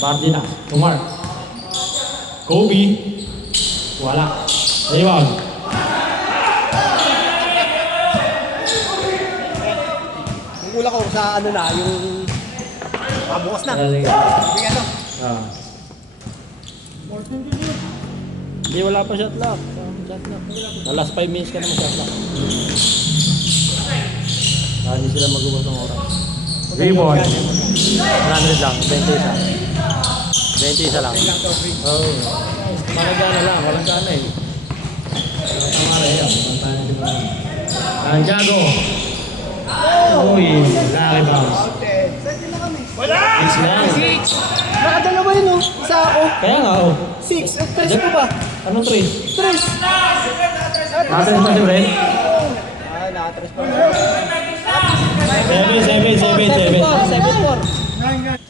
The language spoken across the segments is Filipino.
Martina, to Mark. Kobe. Wala. Rebound. Kulang ko sa ano na, yung bukas na. Ah. Hindi, wala pa shot lock. Na last 5 minutes ka na mag-shot lock. Hindi sila mag-ubos ng oras. Rebound. 100 lang, 20 isa. 20 isa lang. Oo. Parang gana lang, walang gana eh. Tama rin yan. Santiago. Uy, laki bounce. Six lang. Nakadalawa yun oh. Isa ako. Kaya nga oh. 6. Tres ko ba? Anong 3? Tres. Natin pa si Brent? Ay, nakatres pa. 7.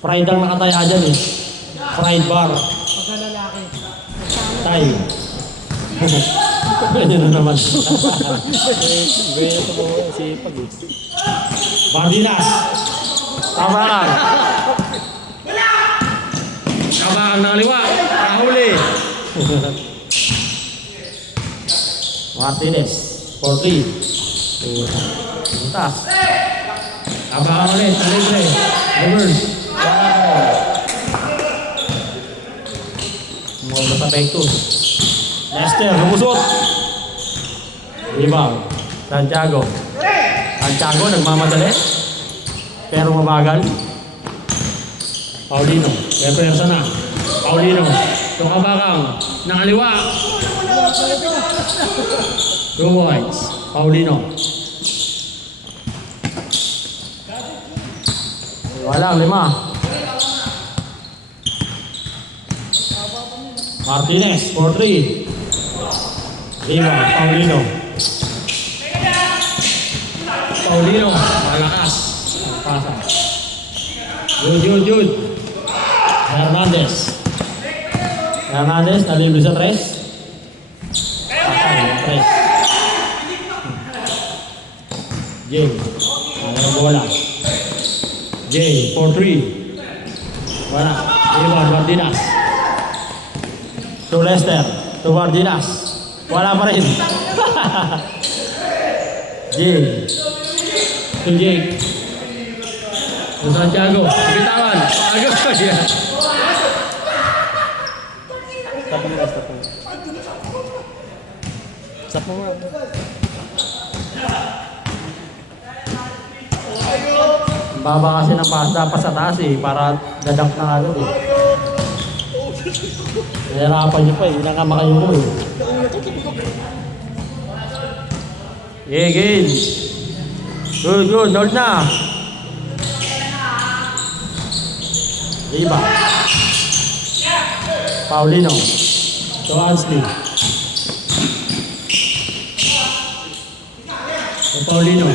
Pride ang nakataya dyan eh. Pride bar. Pagkalalaki. Tay. Ganyan na naman. Ganyan ito mo sipag eh. Bardinas. Tama ka. Kabakan ng liwa. Kahuli. Martinez. 4-3. Puntas. Kabakan ulit. Talibre. Reverse. Mga sa Pectus. Lester. Lumusot. Rebound. Santiago. Santiago nagmamadali. Pero mabagal. Paulino. Repersa na. Paulino. Tukabakang. Nakaliwa. Two points. Paulino. Wala, 5. Martinez, 4-3. Rebound, Paulino. Paulino, malakas. Pasa. Jud. Hernandez. Hernandez, nalibre sa 3. Patay, 3. Jay. Ano yung bola? Jay, 4-3. Wala. Rebound, Martinez. To Lester. To Martinez. Wala pa rin. Jay. To Jake. To Santiago. Bitawan. Agos pa siya. Stop mo nga. Baba kasi ng dapat sa taas eh. Para dadak na ano eh. Nahirapan niyo pa eh. Ilang ka makayuko eh. Yeah, game. Good. Hold na. Iba. Paulino. To Ansley. To Paulino.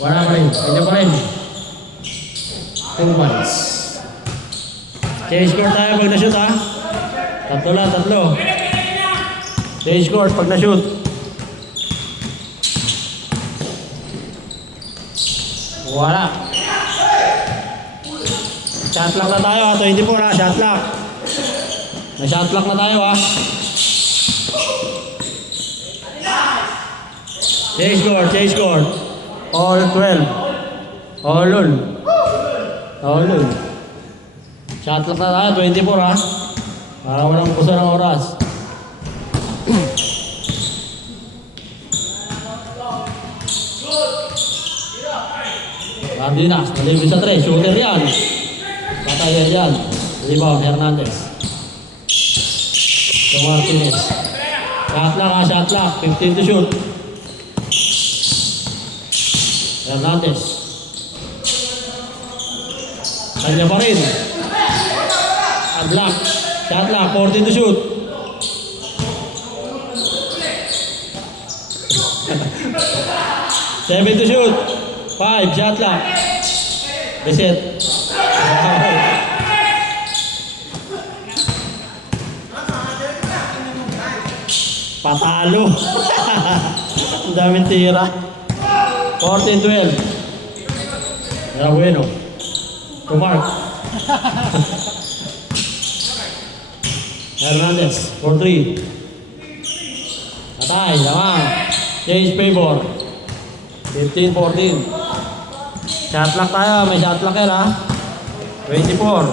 Wala pa rin. Kanya pa rin. 2 points. Change court tayo pag na-shoot ha. Tatlo. Change court pag na-shoot. Wala. Shot lock na tayo ha. 24 ha. Shot lock. Na-shot lock na tayo ha. Change court. All 12. All. Shot lock na tayo. 24 ha. Para walang puso ng oras. Mardinas, nalibre sa 3. Shooter yan. Patayan yan. Rebound, Hernandez. To Martinez. Shot lock. 15 to shoot. Hernandez. Kanya pa rin. Unblock. Shot lock. 14 to shoot. Seven to shoot. 5. Shot lock. Reset. Patalo. Ang daming tira. 14-12. Era bueno. To Mark. Hernandez for 3. Patay, lamang. Change favor. 15-14. Shot clock tayo, may shot clock yan ha. 24.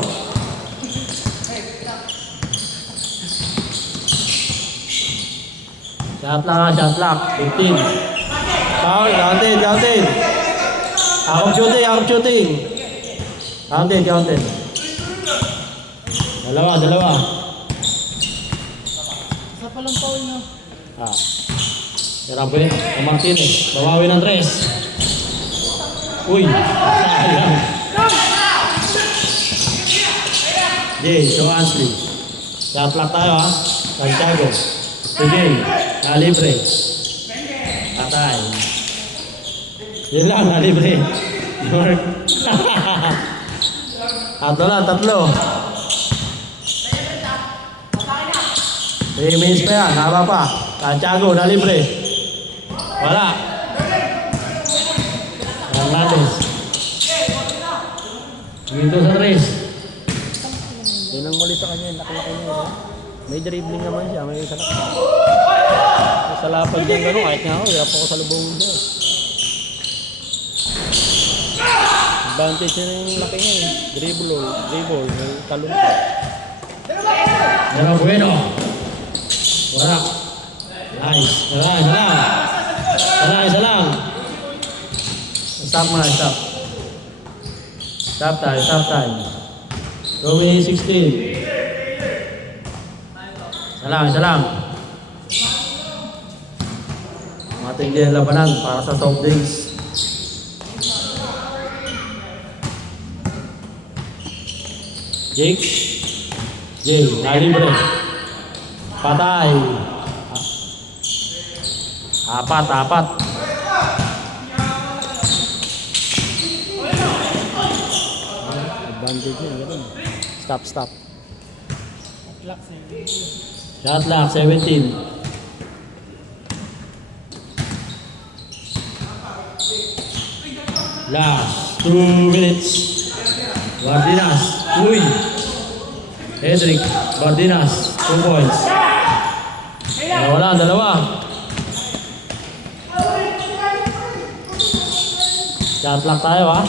Shot clock, 15. Foul, counted. Out of shooting. Counted. Dalawa. Isa pa lang foul na. Grabe, Martinez. Bawawi ng 3. Uy, sayang. Jay, show Ansley. Shot clock tayo ha. Santiago. Si Jay. Libre. Patay. Yun lang, libre. York. Tatlo. 3 minutes pa yan. Haba pa. Santiago, libre. Wala. Hernandez. Dito sa 3. Yun ang mali sa kanya, laki-laki niya. May dribbling naman siya, may isa lang. Sa lapad dyan gano'n, kahit nga ako, hirap ako sa lubong niya. Advantage niya yung laki niya eh. Dribble, may talon pa. Pero bueno. Wala. Nice. Isa lang. Stop muna, stop. Stop time. 2:16. Isa lang. Matindi ang labanan para sa soft drinks. Jay, libre. Patay. Apat. Advantage niya, gano'n. Stop. Shot clock, 17. Last 2 minutes. Bardinas. Uy. Hedrick. Bardinas. 2 points. Dalawa. Shot clock tayo ha.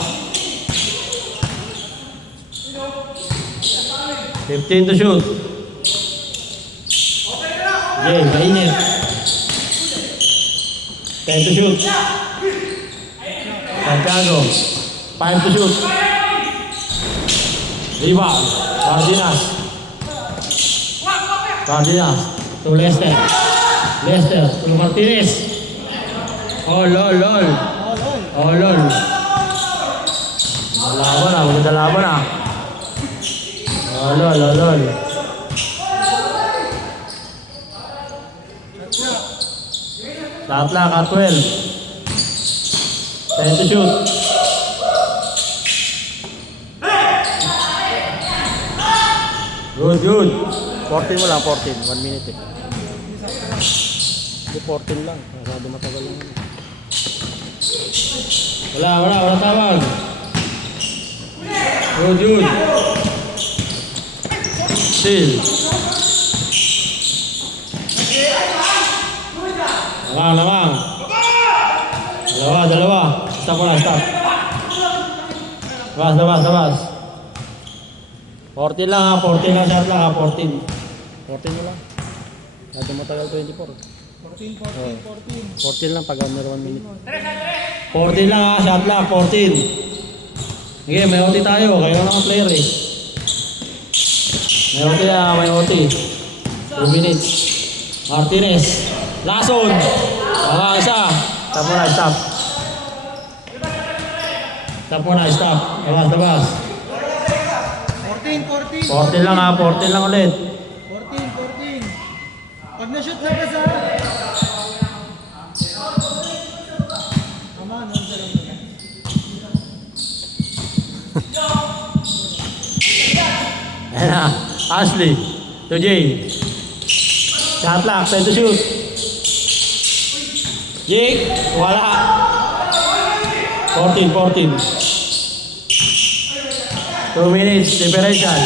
15 to shoot. Jay, mainit. 10 to shoot. Santiago. 5 to shoot. Rebound. Bardinas. To Lester. To Martinez. Oh, lol. Maganda laban na. Oh, lol. Shot clock at 12. 10 to shoot. Good. 14 mo lang, 14. 1 minute eh. Hindi, 14 lang. Masyado matagal lang. Wala tawag. Good. Still. Lamang. Dalawa. Stop. Labas. 14 lang ha, 14 lang shot lang ha, 14. 14 mo lang. Masyado matagal 24. 14 lang pag under 1 minute. 14 lang ha, shot lang, 14. Sige, may OT tayo, kayo ng player eh. May OT. 2 minutes. Martinez. Lason. Isa. Stop muna. Labas. 14 lang ha, 14 lang ulit. 14. Pag na-shoot na sa... Come on, Ayan na. Ashley. To Jay. Shot clock. 10 to shoot. Jake. Wala. 14. 2 minutes. Differential.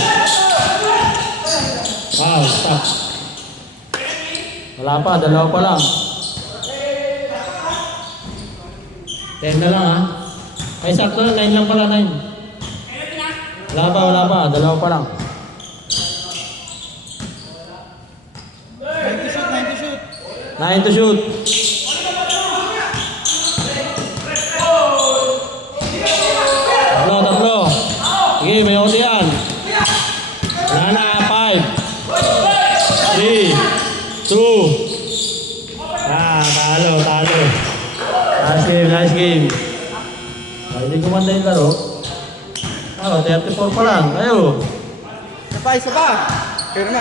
Wow, stop. Wala pa, dalawa pa lang. 10 na lang ha. Ay, sakto na, 9 lang pala, 9. Wala pa, dalawa pa lang. 9 to shoot. Tatlo. Sige, may OT yan. Wala na, 5, 3, 2. Talo. Nice game. Ay, hindi kumanda yung laro. 34 pa lang. Ayo. Isa pa. Pero na.